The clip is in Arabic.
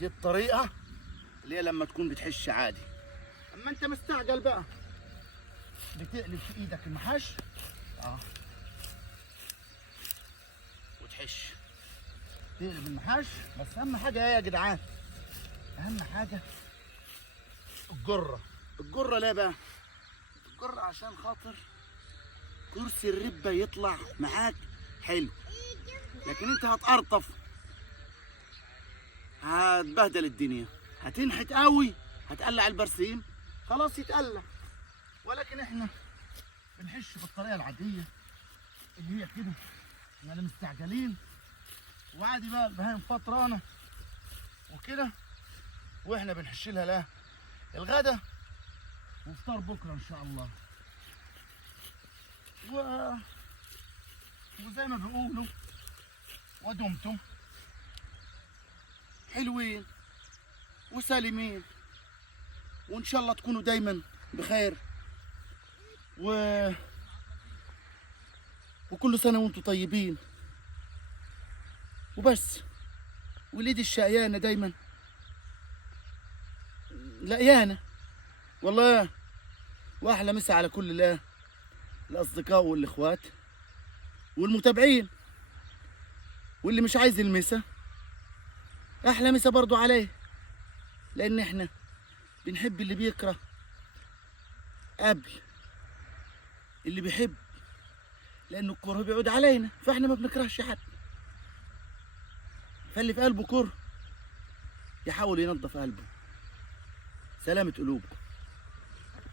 دي الطريقة اللي هي لما تكون بتحش عادي. اما انت مستعجل بقى بتقلب في ايدك المحش وتحش، تقلب المحش. بس اهم حاجة ايه يا جدعان؟ اهم حاجة الجرة. الجرة ليه بقى؟ الجرة عشان خاطر كرسي الربة يطلع معاك حلو، لكن انت هتقرطف هتبهدل الدنيا، هتنحت قوي، هتقلع البرسيم خلاص يتقلع. ولكن احنا بنحش بالطريقه العاديه اللي هي كده، احنا مستعجلين وعادي بقى البهايم فطرانه وكده، واحنا بنحش لها لا الغدا وفطار بكره ان شاء الله. وزي ما بيقولوا ودمتم حلوين وسالمين، وان شاء الله تكونوا دايما بخير وكل سنه وانتم طيبين وبس. وليد الشقيانه دايما لقيانه والله. واحلى مسا على كل الاصدقاء والاخوات والمتابعين، واللي مش عايز المسا احلى مسا برضو عليه، لان احنا بنحب اللي بيكره قبل اللي بيحب، لانه الكره بيعود علينا، فاحنا ما بنكرهش حد. فاللي في قلبه كره يحاول ينظف قلبه. سلامة قلوبكم.